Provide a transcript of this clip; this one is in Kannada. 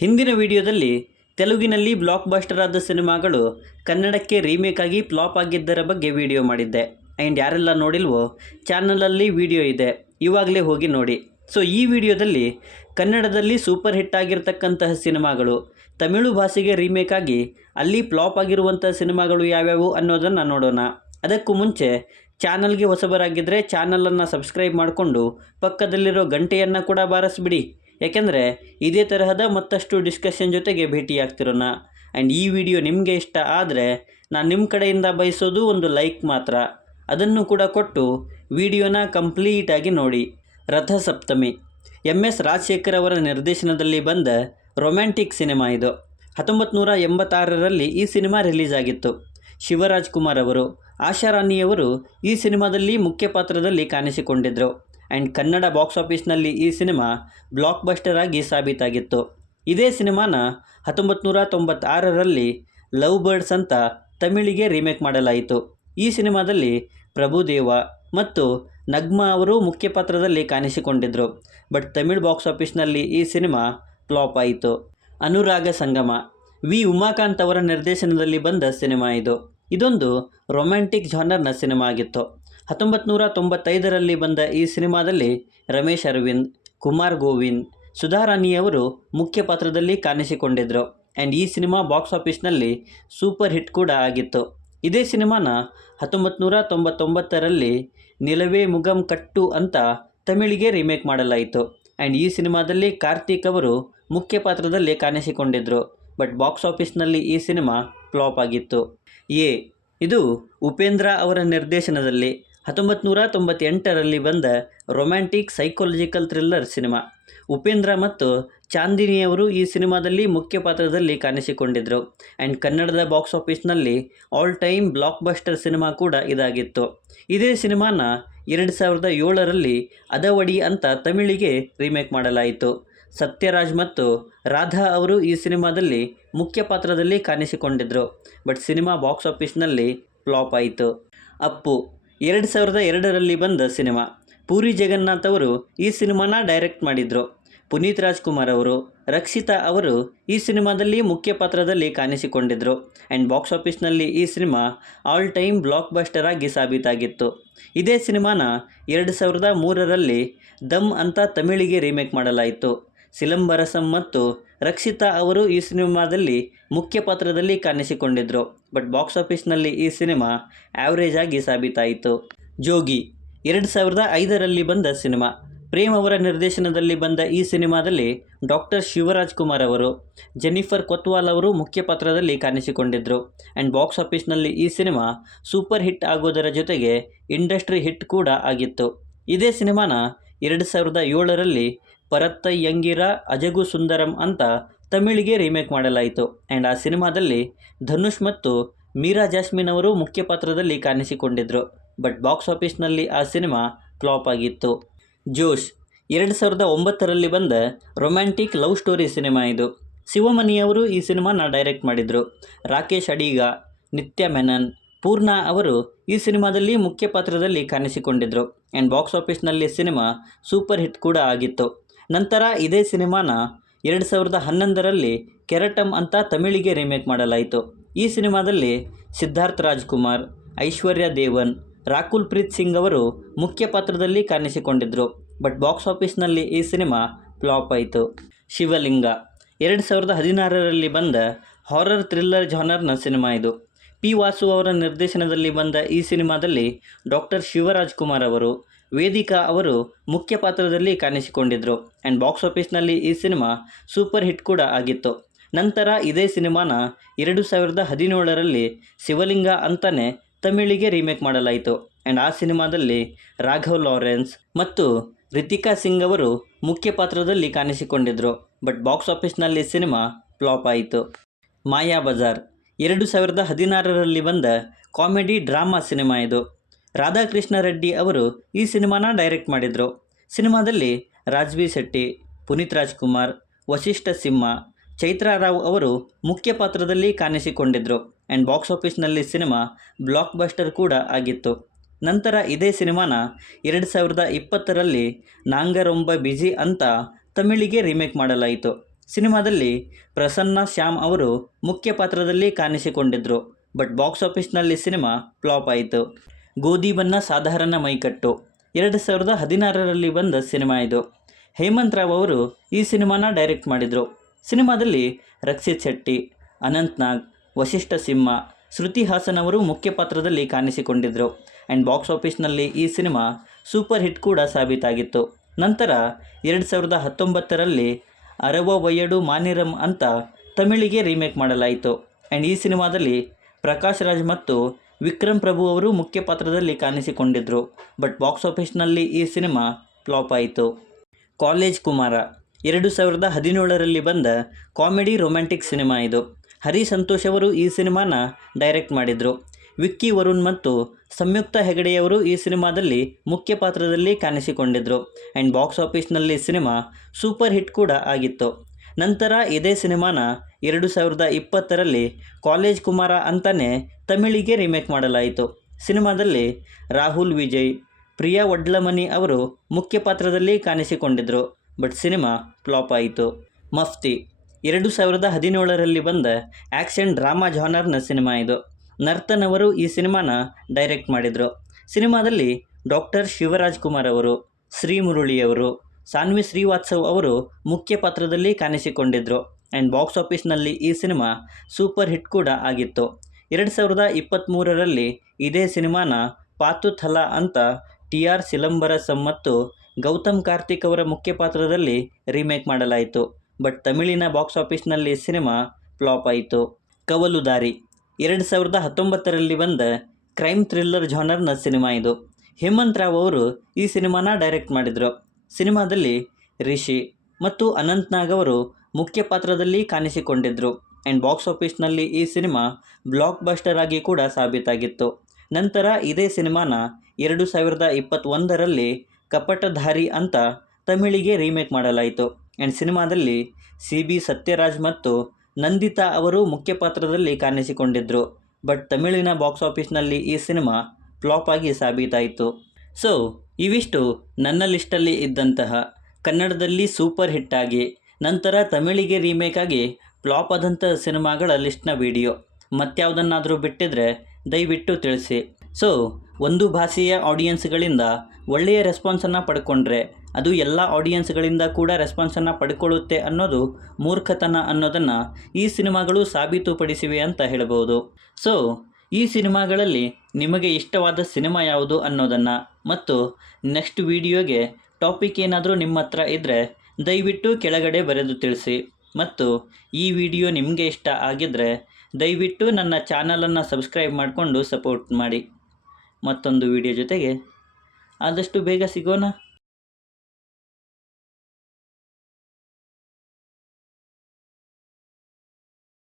ಹಿಂದಿನ ವಿಡಿಯೋದಲ್ಲಿ ತೆಲುಗಿನಲ್ಲಿ ಬ್ಲಾಕ್ ಬಸ್ಟರ್ ಆದ ಸಿನಿಮಾಗಳು ಕನ್ನಡಕ್ಕೆ ರೀಮೇಕ್ ಆಗಿ ಫ್ಲಾಪ್ ಆಗಿದ್ದರ ಬಗ್ಗೆ ವಿಡಿಯೋ ಮಾಡಿದ್ದೆ. ಆ್ಯಂಡ್ ಯಾರೆಲ್ಲ ನೋಡಿಲ್ವೋ ಚಾನಲಲ್ಲಿ ವಿಡಿಯೋ ಇದೆ, ಇವಾಗಲೇ ಹೋಗಿ ನೋಡಿ. ಸೊ ಈ ವಿಡಿಯೋದಲ್ಲಿ ಕನ್ನಡದಲ್ಲಿ ಸೂಪರ್ ಹಿಟ್ ಆಗಿರ್ತಕ್ಕಂತಹ ಸಿನಿಮಾಗಳು ತಮಿಳು ಭಾಷೆಗೆ ರೀಮೇಕ್ ಆಗಿ ಅಲ್ಲಿ ಫ್ಲಾಪ್ ಆಗಿರುವಂಥ ಸಿನಿಮಾಗಳು ಯಾವ್ಯಾವು ಅನ್ನೋದನ್ನು ನೋಡೋಣ. ಅದಕ್ಕೂ ಮುಂಚೆ ಚಾನಲ್ಗೆ ಹೊಸಬರಾಗಿದ್ದರೆ ಚಾನಲನ್ನು ಸಬ್ಸ್ಕ್ರೈಬ್ ಮಾಡಿಕೊಂಡು ಪಕ್ಕದಲ್ಲಿರೋ ಗಂಟೆಯನ್ನು ಕೂಡ ಬಾರಿಸ್ಬಿಡಿ. ಯಾಕೆಂದರೆ ಇದೇ ತರಹದ ಮತ್ತಷ್ಟು ಡಿಸ್ಕಷನ್ ಜೊತೆಗೆ ಭೇಟಿಯಾಗ್ತಿರೋಣ. ಆ್ಯಂಡ್ ಈ ವಿಡಿಯೋ ನಿಮಗೆ ಇಷ್ಟ ಆದರೆ ನಾನು ನಿಮ್ಮ ಕಡೆಯಿಂದ ಬಯಸೋದು ಒಂದು ಲೈಕ್ ಮಾತ್ರ, ಅದನ್ನು ಕೂಡ ಕೊಟ್ಟು ವಿಡಿಯೋನ ಕಂಪ್ಲೀಟಾಗಿ ನೋಡಿ. ರಥಸಪ್ತಮಿ MS ರಾಜಶೇಖರ್ ಅವರ ನಿರ್ದೇಶನದಲ್ಲಿ ಬಂದ ರೊಮ್ಯಾಂಟಿಕ್ ಸಿನಿಮಾ ಇದು. 1986ರಲ್ಲಿ ಈ ಸಿನಿಮಾ ರಿಲೀಸ್ ಆಗಿತ್ತು. ಶಿವರಾಜ್ ಕುಮಾರ್ ಅವರು, ಆಶಾ ರಾಣಿಯವರು ಈ ಸಿನಿಮಾದಲ್ಲಿ ಮುಖ್ಯ ಪಾತ್ರದಲ್ಲಿ ಕಾಣಿಸಿಕೊಂಡಿದ್ದರು. ಆ್ಯಂಡ್ ಕನ್ನಡ ಬಾಕ್ಸ್ ಆಫೀಸ್ನಲ್ಲಿ ಈ ಸಿನಿಮಾ ಬ್ಲಾಕ್ ಬಸ್ಟರ್ ಆಗಿ ಸಾಬೀತಾಗಿತ್ತು. ಇದೇ ಸಿನಿಮಾನ 1996ರಲ್ಲಿ ಲವ್ ಬರ್ಡ್ಸ್ ಅಂತ ತಮಿಳಿಗೆ ರೀಮೇಕ್ ಮಾಡಲಾಯಿತು. ಈ ಸಿನಿಮಾದಲ್ಲಿ ಪ್ರಭುದೇವ ಮತ್ತು ನಗ್ಮಾ ಅವರು ಮುಖ್ಯ ಪಾತ್ರದಲ್ಲಿ ಕಾಣಿಸಿಕೊಂಡಿದ್ದರು. ಬಟ್ ತಮಿಳ್ ಬಾಕ್ಸ್ ಆಫೀಸ್ನಲ್ಲಿ ಈ ಸಿನಿಮಾ ಫ್ಲಾಪ್ ಆಯಿತು. ಅನುರಾಗ ಸಂಗಮ ವಿ ಉಮಾಕಾಂತ್ ಅವರ ನಿರ್ದೇಶನದಲ್ಲಿ ಬಂದ ಸಿನಿಮಾ ಇದು. ಇದೊಂದು ರೊಮ್ಯಾಂಟಿಕ್ ಜಾನರ್ನ ಸಿನಿಮಾ ಆಗಿತ್ತು. 1995ರಲ್ಲಿ ಬಂದ ಈ ಸಿನಿಮಾದಲ್ಲಿ ರಮೇಶ್ ಅರವಿಂದ್, ಕುಮಾರ್ ಗೋವಿಂದ್, ಸುಧಾ ರಾಣಿಯವರು ಮುಖ್ಯ ಪಾತ್ರದಲ್ಲಿ ಕಾಣಿಸಿಕೊಂಡಿದ್ದರು. ಆ್ಯಂಡ್ ಈ ಸಿನಿಮಾ ಬಾಕ್ಸ್ ಆಫೀಸ್ನಲ್ಲಿ ಸೂಪರ್ ಹಿಟ್ ಕೂಡ ಆಗಿತ್ತು. ಇದೇ ಸಿನಿಮಾನ 1999ರಲ್ಲಿ ನಿಲವೇ ಮುಗಂ ಕಟ್ಟು ಅಂತ ತಮಿಳಿಗೆ ರೀಮೇಕ್ ಮಾಡಲಾಯಿತು. ಆ್ಯಂಡ್ ಈ ಸಿನಿಮಾದಲ್ಲಿ ಕಾರ್ತಿಕ್ ಅವರು ಮುಖ್ಯ ಪಾತ್ರದಲ್ಲಿ ಕಾಣಿಸಿಕೊಂಡಿದ್ದರು. ಬಟ್ ಬಾಕ್ಸ್ ಆಫೀಸ್ನಲ್ಲಿ ಈ ಸಿನಿಮಾ ಫ್ಲಾಪ್ ಆಗಿತ್ತು. ಇದು ಉಪೇಂದ್ರ ಅವರ ನಿರ್ದೇಶನದಲ್ಲಿ 1998ರಲ್ಲಿ ಬಂದ romantic psychological thriller cinema. Upendra ಮತ್ತು ಚಾಂದಿನಿಯವರು ಈ ಸಿನಿಮಾದಲ್ಲಿ ಮುಖ್ಯ ಪಾತ್ರದಲ್ಲಿ ಕಾಣಿಸಿಕೊಂಡಿದ್ದರು. ಆ್ಯಂಡ್ ಕನ್ನಡದ ಬಾಕ್ಸ್ ಆಫೀಸ್ನಲ್ಲಿ all time blockbuster cinema ಕೂಡ ಇದಾಗಿತ್ತು. ಇದೇ ಸಿನಿಮಾನ 2007ರಲ್ಲಿ ಅದವಡಿ ಅಂತ ತಮಿಳಿಗೆ ರೀಮೇಕ್ ಮಾಡಲಾಯಿತು. ಸತ್ಯರಾಜ್ ಮತ್ತು ರಾಧಾ ಅವರು ಈ ಸಿನಿಮಾದಲ್ಲಿ ಮುಖ್ಯ ಪಾತ್ರದಲ್ಲಿ ಕಾಣಿಸಿಕೊಂಡಿದ್ದರು. ಬಟ್ ಸಿನಿಮಾ ಬಾಕ್ಸ್ ಆಫೀಸ್ನಲ್ಲಿ ಫ್ಲಾಪ್ ಆಯಿತು. ಅಪ್ಪು 2002ರಲ್ಲಿ ಬಂದ ಸಿನಿಮಾ. ಪೂರಿ ಜಗನ್ನಾಥ್ ಅವರು ಈ ಸಿನಿಮಾನ ಡೈರೆಕ್ಟ್ ಮಾಡಿದರು. ಪುನೀತ್ ರಾಜ್ಕುಮಾರ್ ಅವರು, ರಕ್ಷಿತಾ ಅವರು ಈ ಸಿನಿಮಾದಲ್ಲಿ ಮುಖ್ಯ ಪಾತ್ರದಲ್ಲಿ ಕಾಣಿಸಿಕೊಂಡಿದ್ದರು. ಆ್ಯಂಡ್ ಬಾಕ್ಸ್ ಆಫೀಸ್ನಲ್ಲಿ ಈ cinema all time blockbuster ಆಗಿ ಸಾಬೀತಾಗಿತ್ತು. ಇದೇ ಸಿನಿಮಾನ 2003ರಲ್ಲಿ ದಮ್ ಅಂತ ತಮಿಳಿಗೆ ರೀಮೇಕ್ ಮಾಡಲಾಯಿತು. ಸಿಲಂಬರಸಂ ಮತ್ತು ರಕ್ಷಿತಾ ಅವರು ಈ ಸಿನಿಮಾದಲ್ಲಿ ಮುಖ್ಯ ಪಾತ್ರದಲ್ಲಿ ಕಾಣಿಸಿಕೊಂಡಿದ್ದರು. ಬಟ್ ಬಾಕ್ಸ್ ಆಫೀಸ್ನಲ್ಲಿ ಈ ಸಿನಿಮಾ ಆ್ಯಾವ್ರೇಜ್ ಆಗಿ ಸಾಬೀತಾಯಿತು. ಜೋಗಿ 2005ರಲ್ಲಿ ಬಂದ ಸಿನಿಮಾ. ಪ್ರೇಮ್ ಅವರ ನಿರ್ದೇಶನದಲ್ಲಿ ಬಂದ ಈ ಸಿನಿಮಾದಲ್ಲಿ ಡಾಕ್ಟರ್ ಶಿವರಾಜ್ ಕುಮಾರ್ ಅವರು, ಜೆನಿಫರ್ ಕೊತ್ವಾಲ್ ಅವರು ಮುಖ್ಯ ಪಾತ್ರದಲ್ಲಿ ಕಾಣಿಸಿಕೊಂಡಿದ್ದರು. ಆ್ಯಂಡ್ ಬಾಕ್ಸ್ ಆಫೀಸ್ನಲ್ಲಿ ಈ ಸಿನಿಮಾ ಸೂಪರ್ ಹಿಟ್ ಆಗೋದರ ಜೊತೆಗೆ ಇಂಡಸ್ಟ್ರಿ ಹಿಟ್ ಕೂಡ ಆಗಿತ್ತು. ಇದೇ ಸಿನಿಮಾನ 2007ರಲ್ಲಿ ಪರತ್ತೈ ಯಂಗಿರ ಅಜಗು ಸುಂದರಂ ಅಂತ ತಮಿಳಿಗೆ ರೀಮೇಕ್ ಮಾಡಲಾಯಿತು. ಆ್ಯಂಡ್ ಆ ಸಿನಿಮಾದಲ್ಲಿ ಧನುಷ್ ಮತ್ತು ಮೀರಾ ಜಾಸ್ಮಿನ್ ಅವರು ಮುಖ್ಯ ಪಾತ್ರದಲ್ಲಿ ಕಾಣಿಸಿಕೊಂಡಿದ್ದರು. ಬಟ್ ಬಾಕ್ಸ್ ಆಫೀಸ್ನಲ್ಲಿ ಆ ಸಿನಿಮಾ ಫ್ಲಾಪ್ ಆಗಿತ್ತು. ಜೋಶ್ 2009ರಲ್ಲಿ ಬಂದ ರೊಮ್ಯಾಂಟಿಕ್ ಲವ್ ಸ್ಟೋರಿ ಸಿನಿಮಾ ಇದು. ಶಿವಮಣಿಯವರು ಈ ಸಿನಿಮಾನ ಡೈರೆಕ್ಟ್ ಮಾಡಿದರು. ರಾಕೇಶ್ ಅಡಿಗ, ನಿತ್ಯ ಮೆನನ್, ಪೂರ್ಣ ಅವರು ಈ ಸಿನಿಮಾದಲ್ಲಿ ಮುಖ್ಯ ಪಾತ್ರದಲ್ಲಿ ಕಾಣಿಸಿಕೊಂಡಿದ್ದರು. ಆ್ಯಂಡ್ ಬಾಕ್ಸ್ ಆಫೀಸ್ನಲ್ಲಿ ಸಿನಿಮಾ ಸೂಪರ್ ಹಿಟ್ ಕೂಡ ಆಗಿತ್ತು. ನಂತರ ಇದೇ ಸಿನಿಮಾನ 2011ರಲ್ಲಿ ಕೆರಟಮ್ ಅಂತ ತಮಿಳಿಗೆ ರೀಮೇಕ್ ಮಾಡಲಾಯಿತು. ಈ ಸಿನಿಮಾದಲ್ಲಿ ಸಿದ್ಧಾರ್ಥ್ ರಾಜ್ಕುಮಾರ್, ಐಶ್ವರ್ಯ ದೇವನ್, ರಾಕುಲ್ ಪ್ರೀತ್ ಸಿಂಗ್ ಅವರು ಮುಖ್ಯ ಪಾತ್ರದಲ್ಲಿ ಕಾಣಿಸಿಕೊಂಡಿದ್ದರು. ಬಟ್ ಬಾಕ್ಸ್ ಆಫೀಸ್ನಲ್ಲಿ ಈ ಸಿನಿಮಾ ಫ್ಲಾಪ್ ಆಯಿತು. ಶಿವಲಿಂಗ 2016ರಲ್ಲಿ ಬಂದ ಹಾರರ್ ಥ್ರಿಲ್ಲರ್ ಜಾನರ್ನ ಸಿನಿಮಾ ಇದು. ಪಿ ವಾಸು ಅವರ ನಿರ್ದೇಶನದಲ್ಲಿ ಬಂದ ಈ ಸಿನಿಮಾದಲ್ಲಿ ಡಾಕ್ಟರ್ ಶಿವರಾಜ್ ಕುಮಾರ್ ಅವರು, ವೇದಿಕಾ ಅವರು ಮುಖ್ಯ ಪಾತ್ರದಲ್ಲಿ ಕಾಣಿಸಿಕೊಂಡಿದ್ದರು. ಆ್ಯಂಡ್ ಬಾಕ್ಸ್ ಆಫೀಸ್ನಲ್ಲಿ ಈ ಸಿನಿಮಾ ಸೂಪರ್ ಹಿಟ್ ಕೂಡ ಆಗಿತ್ತು. ನಂತರ ಇದೇ ಸಿನಿಮಾನ 2017ರಲ್ಲಿ ಶಿವಲಿಂಗ ಅಂತಲೇ ತಮಿಳಿಗೆ ರೀಮೇಕ್ ಮಾಡಲಾಯಿತು. ಆ್ಯಂಡ್ ಆ ಸಿನಿಮಾದಲ್ಲಿ ರಾಘವ್ ಲಾರೆನ್ಸ್ ಮತ್ತು ರಿತಿಕಾ ಸಿಂಗ್ ಅವರು ಮುಖ್ಯ ಪಾತ್ರದಲ್ಲಿ ಕಾಣಿಸಿಕೊಂಡಿದ್ದರು. ಬಟ್ ಬಾಕ್ಸ್ ಆಫೀಸ್ನಲ್ಲಿ ಸಿನಿಮಾ ಫ್ಲಾಪ್ ಆಯಿತು. ಮಾಯಾ ಬಜಾರ್ 2016ರಲ್ಲಿ ಬಂದ ಕಾಮಿಡಿ ಡ್ರಾಮಾ ಸಿನಿಮಾ ಇದು. ರಾಧಾಕೃಷ್ಣ ರೆಡ್ಡಿ ಅವರು ಈ ಸಿನಿಮಾನ ಡೈರೆಕ್ಟ್ ಮಾಡಿದರು. ಸಿನಿಮಾದಲ್ಲಿ ರಾಜ್ವಿ ಶೆಟ್ಟಿ, ಪುನೀತ್ ರಾಜ್ಕುಮಾರ್, ವಶಿಷ್ಠ ಸಿಂಹ, ಚೈತ್ರಾ ರಾವ್ ಅವರು ಮುಖ್ಯ ಪಾತ್ರದಲ್ಲಿ ಕಾಣಿಸಿಕೊಂಡಿದ್ದರು. ಆ್ಯಂಡ್ ಬಾಕ್ಸ್ ಆಫೀಸ್ನಲ್ಲಿ ಸಿನಿಮಾ ಬ್ಲಾಕ್ ಬಸ್ಟರ್ ಕೂಡ ಆಗಿತ್ತು. ನಂತರ ಇದೇ ಸಿನಿಮಾನ 2020ರಲ್ಲಿ ನಾಂಗ ರೊಂಬ ಬಿಜಿ ಅಂತ ತಮಿಳಿಗೆ ರೀಮೇಕ್ ಮಾಡಲಾಯಿತು. ಸಿನಿಮಾದಲ್ಲಿ ಪ್ರಸನ್ನ ಶ್ಯಾಮ್ ಅವರು ಮುಖ್ಯ ಪಾತ್ರದಲ್ಲಿ ಕಾಣಿಸಿಕೊಂಡಿದ್ದರು. ಬಟ್ ಬಾಕ್ಸ್ ಆಫೀಸ್ನಲ್ಲಿ ಸಿನಿಮಾ ಫ್ಲಾಪ್ ಆಯಿತು. ಗೋಧಿ ಬಣ್ಣ ಸಾಧಾರಣ ಮೈಕಟ್ಟು 2016ರಲ್ಲಿ ಬಂದ ಸಿನಿಮಾ ಇದು. ಹೇಮಂತ್ ರಾವ್ ಅವರು ಈ ಸಿನಿಮಾನ ಡೈರೆಕ್ಟ್ ಮಾಡಿದರು. ಸಿನಿಮಾದಲ್ಲಿ ರಕ್ಷಿತ್ ಶೆಟ್ಟಿ, ಅನಂತ್ ನಾಗ್, ವಶಿಷ್ಠ ಸಿಂಹ, ಶ್ರುತಿ ಹಾಸನ್ ಅವರು ಮುಖ್ಯ ಪಾತ್ರದಲ್ಲಿ ಕಾಣಿಸಿಕೊಂಡಿದ್ದರು. ಆ್ಯಂಡ್ ಬಾಕ್ಸ್ ಆಫೀಸ್ನಲ್ಲಿ ಈ ಸಿನಿಮಾ ಸೂಪರ್ ಹಿಟ್ ಕೂಡ ಸಾಬೀತಾಗಿತ್ತು. ನಂತರ 2019ರಲ್ಲಿ ಅರವ ವಯಡು ಮಾನಿರಂ ಅಂತ ತಮಿಳಿಗೆ ರೀಮೇಕ್ ಮಾಡಲಾಯಿತು. ಆ್ಯಂಡ್ ಈ ಸಿನಿಮಾದಲ್ಲಿ ಪ್ರಕಾಶ್ ರಾಜ್ ಮತ್ತು ವಿಕ್ರಮ್ ಪ್ರಭು ಅವರು ಮುಖ್ಯ ಪಾತ್ರದಲ್ಲಿ ಕಾಣಿಸಿಕೊಂಡಿದ್ದರು. ಬಟ್ ಬಾಕ್ಸ್ ಆಫೀಸ್ನಲ್ಲಿ ಈ ಸಿನಿಮಾ ಫ್ಲಾಪ್ ಆಯಿತು. ಕಾಲೇಜ್ ಕುಮಾರ 2017ರಲ್ಲಿ ಬಂದ ಕಾಮಿಡಿ ರೊಮ್ಯಾಂಟಿಕ್ ಸಿನಿಮಾ ಇದು. ಹರಿ ಸಂತೋಷ್ ಅವರು ಈ ಸಿನಿಮಾನ ಡೈರೆಕ್ಟ್ ಮಾಡಿದರು. ವಿಕ್ಕಿ ವರುಣ್ ಮತ್ತು ಸಂಯುಕ್ತ ಹೆಗಡೆಯವರು ಈ ಸಿನಿಮಾದಲ್ಲಿ ಮುಖ್ಯ ಪಾತ್ರದಲ್ಲಿ ಕಾಣಿಸಿಕೊಂಡಿದ್ದರು. ಆ್ಯಂಡ್ ಬಾಕ್ಸ್ ಆಫೀಸ್ನಲ್ಲಿ ಸಿನಿಮಾ ಸೂಪರ್ ಹಿಟ್ ಕೂಡ ಆಗಿತ್ತು. ನಂತರ ಇದೇ ಸಿನಿಮಾನ 2020ರಲ್ಲಿ ಕಾಲೇಜ್ ಕುಮಾರ ಅಂತಲೇ ತಮಿಳಿಗೆ ರೀಮೇಕ್ ಮಾಡಲಾಯಿತು. ಸಿನಿಮಾದಲ್ಲಿ ರಾಹುಲ್ ವಿಜಯ್, ಪ್ರಿಯಾ ವಡ್ಲಮನಿ ಅವರು ಮುಖ್ಯ ಪಾತ್ರದಲ್ಲಿ ಕಾಣಿಸಿಕೊಂಡಿದ್ದರು. ಬಟ್ ಸಿನಿಮಾ ಫ್ಲಾಪ್ ಆಯಿತು. ಮಫ್ತಿ 2017ರಲ್ಲಿ ಬಂದ ಆ್ಯಕ್ಷನ್ ಡ್ರಾಮಾ ಜಾನರ್ನ ಸಿನಿಮಾ ಇದು. ನರ್ತನ್ ಅವರು ಈ ಸಿನಿಮಾನ ಡೈರೆಕ್ಟ್ ಮಾಡಿದರು. ಸಿನಿಮಾದಲ್ಲಿ ಡಾಕ್ಟರ್ ಶಿವರಾಜ್ ಕುಮಾರ್ ಅವರು, ಶ್ರೀ ಮುರಳಿಯವರು, ಸಾನ್ವಿ ಶ್ರೀವಾತ್ಸವ್ ಅವರು ಮುಖ್ಯ ಪಾತ್ರದಲ್ಲಿ ಕಾಣಿಸಿಕೊಂಡಿದ್ದರು. ಆ್ಯಂಡ್ ಬಾಕ್ಸ್ ಆಫೀಸ್ನಲ್ಲಿ ಈ ಸಿನಿಮಾ ಸೂಪರ್ ಹಿಟ್ ಕೂಡ ಆಗಿತ್ತು. 2023ರಲ್ಲಿ ಇದೇ ಸಿನಿಮಾನ ಪಾತು ಥಲ ಅಂತ TR ಸಿಲಂಬರಸಂ ಮತ್ತು ಗೌತಮ್ ಕಾರ್ತಿಕ್ ಅವರ ಮುಖ್ಯ ಪಾತ್ರದಲ್ಲಿ ರೀಮೇಕ್ ಮಾಡಲಾಯಿತು. ಬಟ್ ತಮಿಳಿನ ಬಾಕ್ಸ್ ಆಫೀಸ್ನಲ್ಲಿ ಸಿನಿಮಾ ಫ್ಲಾಪ್ ಆಯಿತು. ಕವಲುದಾರಿ 2019ರಲ್ಲಿ ಬಂದ ಕ್ರೈಮ್ ಥ್ರಿಲ್ಲರ್ ಜಾನರ್ನ ಸಿನಿಮಾ ಇದು. ಹೇಮಂತ್ ರಾವ್ ಅವರು ಈ ಸಿನಿಮಾನ ಡೈರೆಕ್ಟ್ ಮಾಡಿದರು. ಸಿನಿಮಾದಲ್ಲಿ ರಿಷಿ ಮತ್ತು ಅನಂತ್ ನಾಗ್ ಅವರು ಮುಖ್ಯ ಪಾತ್ರದಲ್ಲಿ ಕಾಣಿಸಿಕೊಂಡಿದ್ದರು. ಆ್ಯಂಡ್ ಬಾಕ್ಸ್ ಆಫೀಸ್ನಲ್ಲಿ ಈ ಸಿನಿಮಾ ಬ್ಲಾಕ್ ಬಸ್ಟರ್ ಆಗಿ ಕೂಡ ಸಾಬೀತಾಗಿತ್ತು. ನಂತರ ಇದೇ ಸಿನಿಮಾನ 2021ರಲ್ಲಿ ಕಪಟಧಾರಿ ಅಂತ ತಮಿಳಿಗೆ ರೀಮೇಕ್ ಮಾಡಲಾಯಿತು. ಆ್ಯಂಡ್ ಸಿನಿಮಾದಲ್ಲಿ CB ಸತ್ಯರಾಜ್ ಮತ್ತು ನಂದಿತಾ ಅವರು ಮುಖ್ಯ ಪಾತ್ರದಲ್ಲಿ ಕಾಣಿಸಿಕೊಂಡಿದ್ದರು. ಬಟ್ ತಮಿಳಿನ ಬಾಕ್ಸ್ ಆಫೀಸ್ನಲ್ಲಿ ಈ ಸಿನಿಮಾ ಫ್ಲಾಪ್ ಆಗಿ ಸಾಬೀತಾಯಿತು. ಸೊ ಇವಿಷ್ಟು ನನ್ನ ಲಿಸ್ಟಲ್ಲಿ ಇದ್ದಂತಹ ಕನ್ನಡದಲ್ಲಿ ಸೂಪರ್ ಹಿಟ್ ಆಗಿ ನಂತರ ತಮಿಳಿಗೆ ರೀಮೇಕ್ ಆಗಿ ಫ್ಲಾಪ್ ಆದಂಥ ಸಿನಿಮಾಗಳ ಲಿಸ್ಟ್ನ ವಿಡಿಯೋ. ಮತ್ಯಾವುದನ್ನಾದರೂ ಬಿಟ್ಟಿದ್ರೆ ದಯವಿಟ್ಟು ತಿಳಿಸಿ. ಸೊ ಒಂದು ಭಾಷೆಯ ಆಡಿಯನ್ಸ್ಗಳಿಂದ ಒಳ್ಳೆಯ ರೆಸ್ಪಾನ್ಸನ್ನು ಪಡ್ಕೊಂಡ್ರೆ ಅದು ಎಲ್ಲ ಆಡಿಯನ್ಸ್ಗಳಿಂದ ಕೂಡ ರೆಸ್ಪಾನ್ಸನ್ನು ಪಡ್ಕೊಳ್ಳುತ್ತೆ ಅನ್ನೋದು ಮೂರ್ಖತನ ಅನ್ನೋದನ್ನು ಈ ಸಿನಿಮಾಗಳು ಸಾಬೀತುಪಡಿಸಿವೆ ಅಂತ ಹೇಳ್ಬೋದು. ಸೊ ಈ ಸಿನಿಮಾಗಳಲ್ಲಿ ನಿಮಗೆ ಇಷ್ಟವಾದ ಸಿನಿಮಾ ಯಾವುದು ಅನ್ನೋದನ್ನು ಮತ್ತು ನೆಕ್ಸ್ಟ್ ವಿಡಿಯೋಗೆ ಟಾಪಿಕ್ ಏನಾದರೂ ನಿಮ್ಮ ಹತ್ರ ಇದ್ದರೆ ದಯವಿಟ್ಟು ಕೆಳಗಡೆ ಬರೆದು ತಿಳಿಸಿ. ಮತ್ತು ಈ ವಿಡಿಯೋ ನಿಮಗೆ ಇಷ್ಟ ಆಗಿದ್ದರೆ ದಯವಿಟ್ಟು ನನ್ನ ಚಾನಲನ್ನು ಸಬ್ಸ್ಕ್ರೈಬ್ ಮಾಡಿಕೊಂಡು ಸಪೋರ್ಟ್ ಮಾಡಿ. ಮತ್ತೊಂದು ವಿಡಿಯೋ ಜೊತೆಗೆ ಆದಷ್ಟು ಬೇಗ ಸಿಗೋಣ.